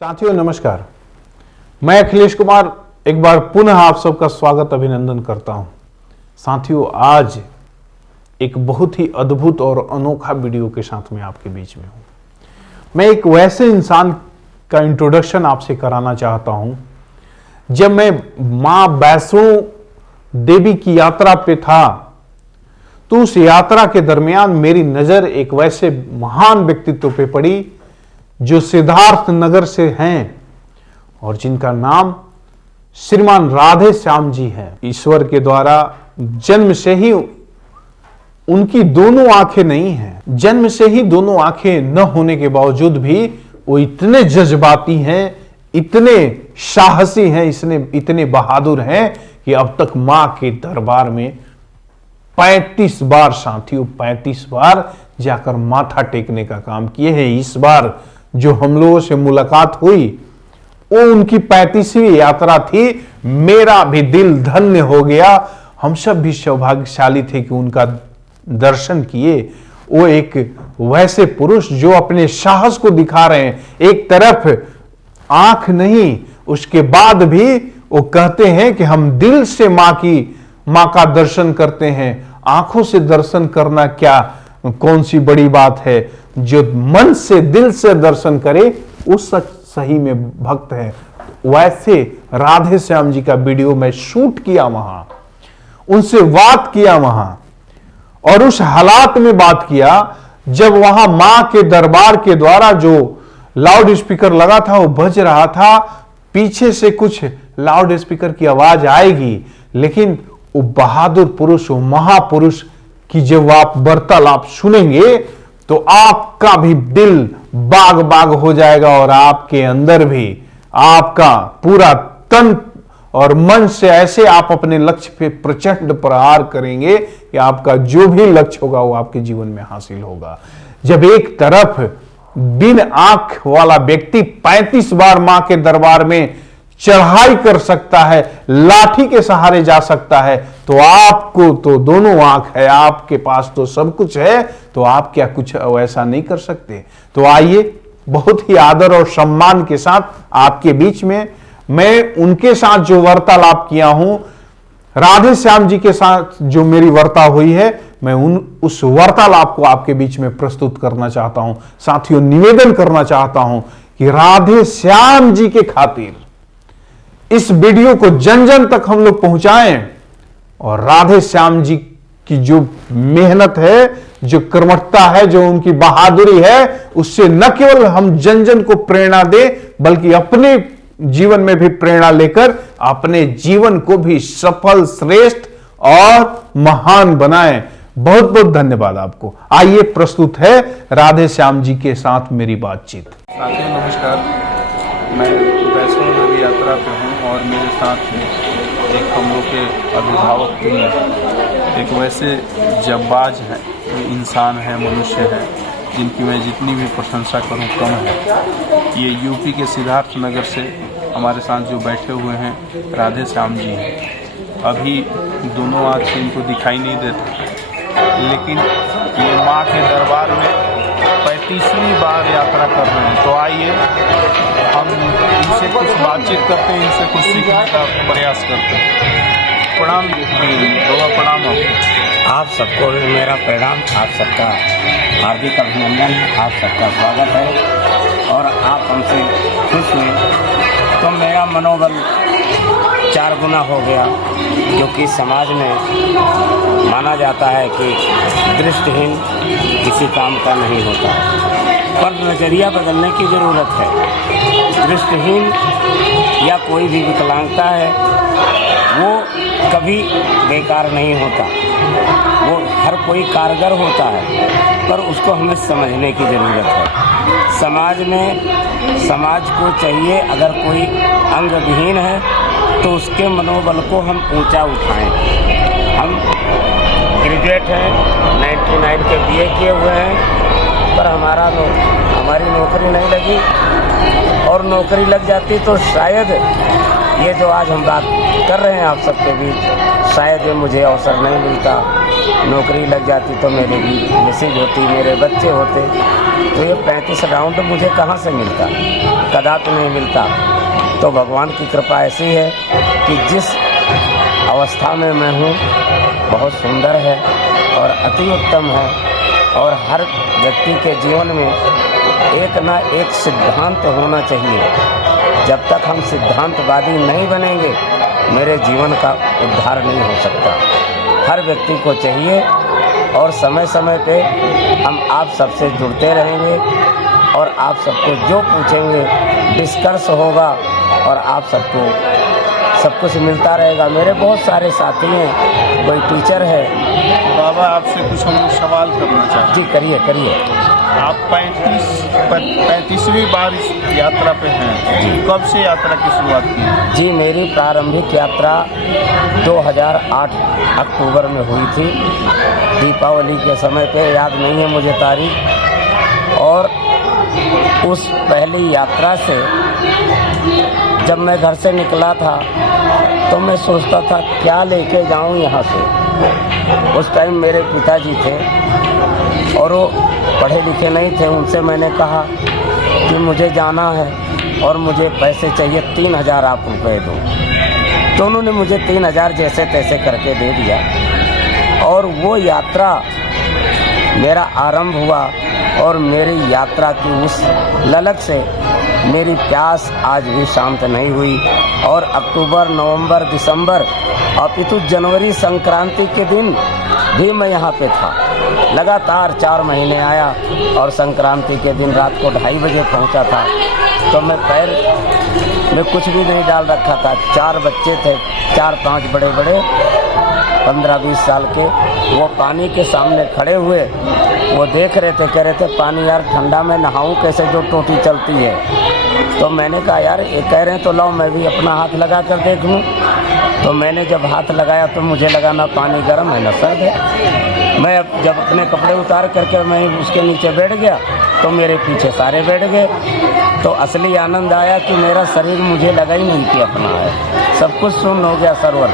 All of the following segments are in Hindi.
साथियों नमस्कार, मैं अखिलेश कुमार एक बार पुनः आप सबका स्वागत अभिनंदन करता हूं। साथियों, आज एक बहुत ही अद्भुत और अनोखा वीडियो के साथ मैं आपके बीच में हूं। मैं एक वैसे इंसान का इंट्रोडक्शन आपसे कराना चाहता हूं। जब मैं मां वैष्णो देवी की यात्रा पे था तो उस यात्रा के दरमियान मेरी नजर एक वैसे महान व्यक्तित्व पे पड़ी जो सिद्धार्थ नगर से हैं और जिनका नाम श्रीमान राधे श्याम जी है। ईश्वर के द्वारा जन्म से ही उनकी दोनों आंखें नहीं हैं। जन्म से ही दोनों आंखें न होने के बावजूद भी वो इतने जज्बाती हैं, इतने साहसी हैं, इतने बहादुर हैं कि अब तक मां के दरबार में 35 बार, साथियों 35 बार जाकर माथा टेकने का काम किए हैं। इस बार जो हम लोगों से मुलाकात हुई वो उनकी 35वीं यात्रा थी। मेरा भी दिल धन्य हो गया। हम सब भी सौभाग्यशाली थे कि उनका दर्शन किए। वो एक वैसे पुरुष जो अपने साहस को दिखा रहे हैं। एक तरफ आंख नहीं, उसके बाद भी वो कहते हैं कि हम दिल से मां का दर्शन करते हैं। आंखों से दर्शन करना क्या कौन सी बड़ी बात है। जो मन से दिल से दर्शन करे वो सही में भक्त है। वैसे राधे श्याम जी का वीडियो मैं शूट किया वहां, उनसे बात किया वहां और उस हालात में बात किया जब वहां मां के दरबार के द्वारा जो लाउड स्पीकर लगा था वो बज रहा था। पीछे से कुछ लाउड स्पीकर की आवाज आएगी, लेकिन वो बहादुर पुरुष, वो महापुरुष की जब आप वार्तालाप सुनेंगे तो आपका भी दिल बाग बाग हो जाएगा और आपके अंदर भी आपका पूरा तन और मन से ऐसे आप अपने लक्ष्य पे प्रचंड प्रहार करेंगे कि आपका जो भी लक्ष्य होगा वो आपके जीवन में हासिल होगा। जब एक तरफ बिन आंख वाला व्यक्ति 35 बार मां के दरबार में चढ़ाई कर सकता है, लाठी के सहारे जा सकता है, तो आपको तो दोनों आंख है, आपके पास तो सब कुछ है, तो आप क्या कुछ ऐसा नहीं कर सकते। तो आइए, बहुत ही आदर और सम्मान के साथ आपके बीच में मैं उनके साथ जो वार्तालाप किया हूं, राधे श्याम जी के साथ जो मेरी वार्ता हुई है, मैं उस वार्तालाप को आपके बीच में प्रस्तुत करना चाहता हूं। साथियों, निवेदन करना चाहता हूं कि राधे श्याम जी के खातिर इस वीडियो को जन जन तक हम लोग पहुंचाएं और राधे श्याम जी की जो मेहनत है, जो कर्मठता है, जो उनकी बहादुरी है, उससे न केवल हम जन जन को प्रेरणा दें बल्कि अपने जीवन में भी प्रेरणा लेकर अपने जीवन को भी सफल, श्रेष्ठ और महान बनाएं। बहुत बहुत धन्यवाद आपको। आइए, प्रस्तुत है राधे श्याम जी के साथ मेरी बातचीत। साथियों नमस्कार, मैं वैष्णो देवी यात्रा पे हूँ और मेरे साथ एक हम लोग के अभिभावक भी हैं। एक वैसे जब्बाज है इंसान है, मनुष्य है, जिनकी मैं जितनी भी प्रशंसा करूँ कम है। ये यूपी के सिद्धार्थ नगर से हमारे साथ जो बैठे हुए हैं राधे श्याम जी हैं। अभी दोनों आँख से इनको दिखाई नहीं देते, लेकिन ये माँ के दरबार में 35वीं बार यात्रा कर रहे हैं। तो आइए हम इनसे कुछ बातचीत करते हैं, इनसे कुछ सीखने का प्रयास करते हैं। प्रणाम बाबा, प्रणाम आप सबको मेरा प्रणाम। आप सबका हार्दिक अभिनंदन, आप सबका स्वागत है। और आप हमसे खुश हुए तो मेरा मनोबल 4 गुना हो गया, क्योंकि समाज में माना जाता है कि दृष्टिहीन किसी काम का नहीं होता, पर नज़रिया बदलने की ज़रूरत है। दृष्टिहीन या कोई भी विकलांगता है वो कभी बेकार नहीं होता, वो हर कोई कारगर होता है, पर उसको हमें समझने की ज़रूरत है। समाज को चाहिए, अगर कोई अंग विहीन है तो उसके मनोबल को हम ऊंचा उठाएं। हम ग्रेजुएट हैं, 99 के बीए किए हुए हैं, पर हमारी नौकरी नहीं लगी, और नौकरी लग जाती तो शायद ये जो आज हम बात कर रहे हैं आप सबके बीच, शायद ये मुझे अवसर नहीं मिलता नौकरी लग जाती तो मेरे भी मिसेज होती, मेरे बच्चे होते, तो ये 35 राउंड मुझे कहाँ से मिलता, कदापि नहीं मिलता। तो भगवान की कृपा ऐसी है कि जिस अवस्था में मैं हूँ बहुत सुंदर है और अति उत्तम है। और हर व्यक्ति के जीवन में एक ना एक सिद्धांत होना चाहिए। जब तक हम सिद्धांतवादी नहीं बनेंगे मेरे जीवन का उद्धार नहीं हो सकता। हर व्यक्ति को चाहिए और समय समय पे हम आप सबसे जुड़ते रहेंगे और आप सबको जो पूछेंगे डिस्कस होगा और आप सबको सब कुछ मिलता रहेगा। मेरे बहुत सारे साथी हैं, कोई टीचर है। बाबा आपसे कुछ हम सवाल करना चाहते जी करिए करिए। आप 35वीं बार इस यात्रा पे हैं। जी। कब से यात्रा की शुरुआत की? जी मेरी प्रारंभिक यात्रा 2008 अक्टूबर में हुई थी, दीपावली के समय पे, याद नहीं है मुझे तारीख। और उस पहली यात्रा से जब मैं घर से निकला था तो मैं सोचता था क्या लेके जाऊं यहाँ से। उस टाइम मेरे पिताजी थे और वो पढ़े लिखे नहीं थे। उनसे मैंने कहा कि मुझे जाना है और मुझे पैसे चाहिए, 3000 आप रुपये दो। तो उन्होंने मुझे 3000 जैसे तैसे करके दे दिया और वो यात्रा मेरा आरंभ हुआ। और मेरी यात्रा की उस ललक से मेरी प्यास आज भी शांत नहीं हुई। और अक्टूबर, नवंबर, दिसंबर अपितु जनवरी संक्रांति के दिन भी मैं यहाँ पे था। लगातार 4 महीने आया और संक्रांति के दिन रात को 2:30 बजे पहुँचा था। तो मैं पैर में कुछ भी नहीं डाल रखा था। 4 बच्चे थे, 4-5 बड़े बड़े, 15-20 साल के। वो पानी के सामने खड़े हुए, वो देख रहे थे, कह रहे थे पानी यार ठंडा में नहाऊं कैसे, जो टोटी चलती है। तो मैंने कहा यार ये कह रहे हैं तो लाओ मैं भी अपना हाथ लगा कर देख लूँ। तो मैंने जब हाथ लगाया तो मुझे लगा ना पानी गर्म है ना सर्द है। मैं जब अपने कपड़े उतार करके मैं उसके नीचे बैठ गया तो मेरे पीछे सारे बैठ गए। तो असली आनंद आया कि मेरा शरीर मुझे लगा ही नहीं कि अपना है, सब कुछ शून्य हो गया सरोवर।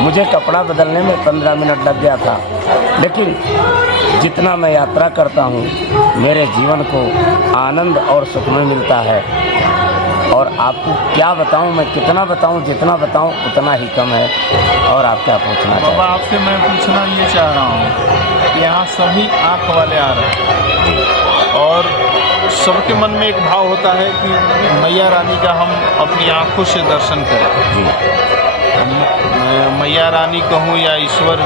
मुझे कपड़ा बदलने में 15 मिनट लग गया था। लेकिन जितना मैं यात्रा करता हूँ मेरे जीवन को आनंद और सुकून मिलता है। और आपको क्या बताऊँ, मैं कितना बताऊँ, जितना बताऊँ उतना ही कम है। और आप क्या पूछना चाहते हैं? बाबा आपसे मैं पूछना ये चाह रहा हूँ कि यहाँ सभी आँख वाले आ रहे हैं और सबके मन में एक भाव होता है कि मैया रानी का हम अपनी आँखों से दर्शन करें। जी मैया रानी कहूँ या ईश्वर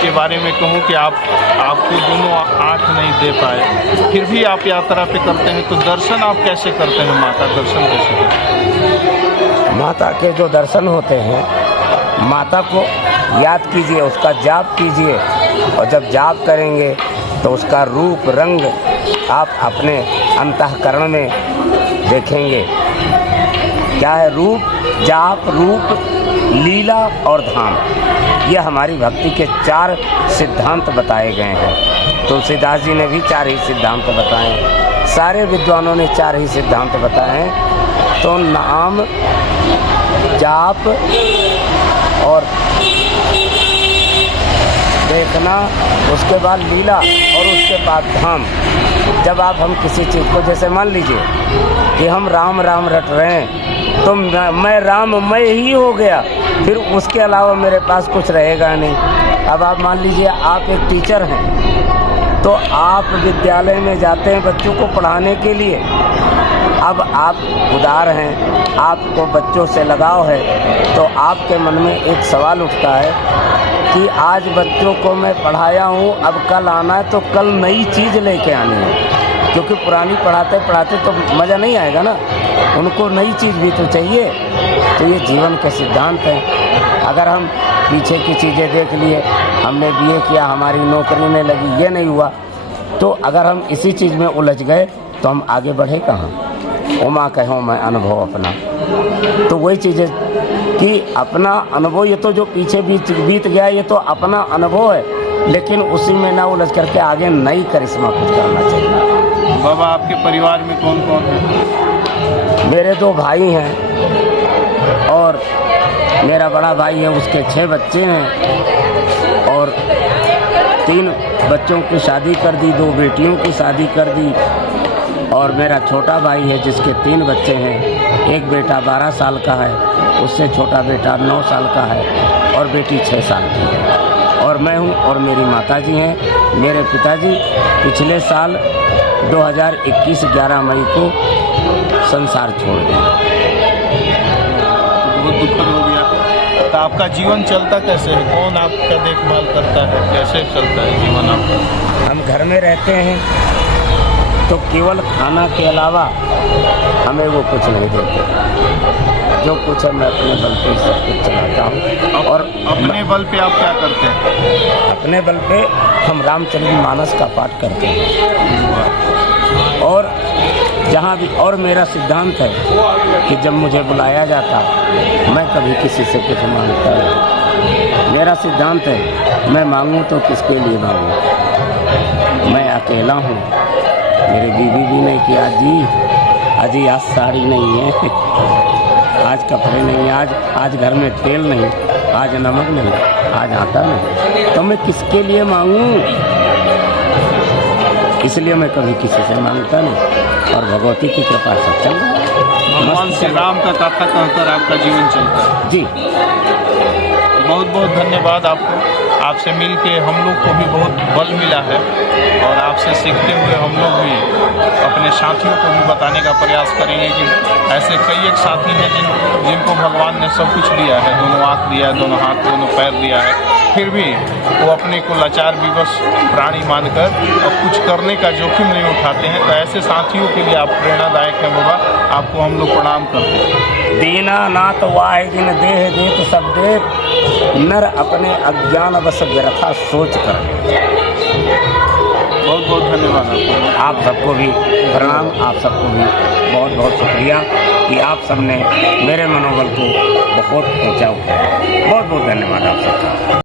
के बारे में कहूँ कि आपको दोनों आँख नहीं दे पाए, फिर भी आप यात्रा पे करते हैं, तो दर्शन आप कैसे करते हैं? माता दर्शन कैसे करते हैं? माता के जो दर्शन होते हैं, माता को याद कीजिए, उसका जाप कीजिए। और जब जाप करेंगे तो उसका रूप रंग आप अपने अंतःकरण में देखेंगे। क्या है रूप, जाप, रूप, लीला और धाम। ये हमारी भक्ति के 4 सिद्धांत बताए गए हैं। तुलसीदास जी ने भी 4 ही सिद्धांत बताए, सारे विद्वानों ने 4 ही सिद्धांत बताए हैं। तो नाम, जाप और देखना, उसके बाद लीला और उसके बाद धाम। जब हम किसी चीज़ को, जैसे मान लीजिए कि हम राम राम रट रहे हैं तो मैं राममय ही हो गया, फिर उसके अलावा मेरे पास कुछ रहेगा नहीं। अब आप मान लीजिए आप एक टीचर हैं तो आप विद्यालय में जाते हैं बच्चों को पढ़ाने के लिए। अब आप उदार हैं, आपको बच्चों से लगाव है, तो आपके मन में एक सवाल उठता है कि आज बच्चों को मैं पढ़ाया हूँ, अब कल आना है तो कल नई चीज़ लेके आनी है। क्योंकि पुरानी पढ़ाते पढ़ाते तो मज़ा नहीं आएगा ना, उनको नई चीज़ भी तो चाहिए। तो ये जीवन के सिद्धांत हैं। अगर हम पीछे की चीज़ें देख लिए, हमने BA किया, हमारी नौकरी नहीं लगी, ये नहीं हुआ, तो अगर हम इसी चीज़ में उलझ गए तो हम आगे बढ़े कहाँ? उमा कहो मैं अनुभव अपना। तो वही चीज़ें कि अपना अनुभव, ये तो जो पीछे बीत गया ये तो अपना अनुभव है, लेकिन उसी में ना उलझ करके आगे नई करिश्मा कुछ करना चाहिए। बाबा आपके परिवार में कौन कौन है? मेरे 2 भाई हैं और मेरा बड़ा भाई है, उसके 6 बच्चे हैं और 3 बच्चों की शादी कर दी, 2 बेटियों की शादी कर दी। और मेरा छोटा भाई है जिसके 3 बच्चे हैं। एक बेटा 12 साल का है, उससे छोटा बेटा 9 साल का है और बेटी 6 साल की है। और मैं हूँ और मेरी माताजी हैं। मेरे पिताजी पिछले साल 2021 11 मई को संसार छोड़ गए। बहुत दुखद हो गया। तो आपका जीवन चलता कैसे है? कौन आपका देखभाल करता है? कैसे चलता है जीवन आपका? हम घर में रहते हैं तो केवल खाना के अलावा हमें वो कुछ नहीं देते। जो कुछ है मैं अपने बल पे सब कुछ चलाता हूँ। और अपने बल पे आप क्या करते हैं? अपने बल पे हम रामचरितमानस का पाठ करते हैं। और जहाँ भी, और मेरा सिद्धांत है कि जब मुझे बुलाया जाता मैं कभी किसी से कुछ मांगता नहीं। मेरा सिद्धांत है मैं मांगूँ तो किसके लिए मांगूँ। मैं अकेला हूँ। मेरी बीवी भी नहीं कि अजी आज साड़ी नहीं है, आज कपड़े नहीं, आज घर में तेल नहीं, आज नमक नहीं, आज आटा नहीं, तो मैं किसके लिए मांगूँ। इसलिए मैं कभी किसी से मांगता नहीं और भगवती की कृपा से चल रहा है। भगवान श्री राम का कथा कहकर आपका जीवन चलता है। जी, बहुत बहुत धन्यवाद आपको। आपसे मिल के हम लोग को भी बहुत बल मिला है और आपसे सीखते हुए हम लोग भी अपने साथियों को भी बताने का प्रयास करेंगे कि ऐसे कई एक साथी हैं जिनको भगवान ने सब कुछ दिया है, दोनों आँख दिया है, दोनों हाथ, दोनों पैर दिया है, फिर भी वो अपने को लाचार विवश प्राणी मानकर और कुछ करने का जोखिम नहीं उठाते हैं। तो ऐसे साथियों के लिए आप प्रेरणादायक हैं बाबा। आपको हम लोग प्रणाम करते हैं। दीना नाथ वाहे दिन देह देत सब देत, नर अपने अज्ञान बस व्यर्था सोच कर। बहुत बहुत धन्यवाद आपको। आप सबको भी प्रणाम, आप सबको भी बहुत बहुत शुक्रिया कि आप सबने मेरे मनोबल को बहुत ऊंचा उठाया।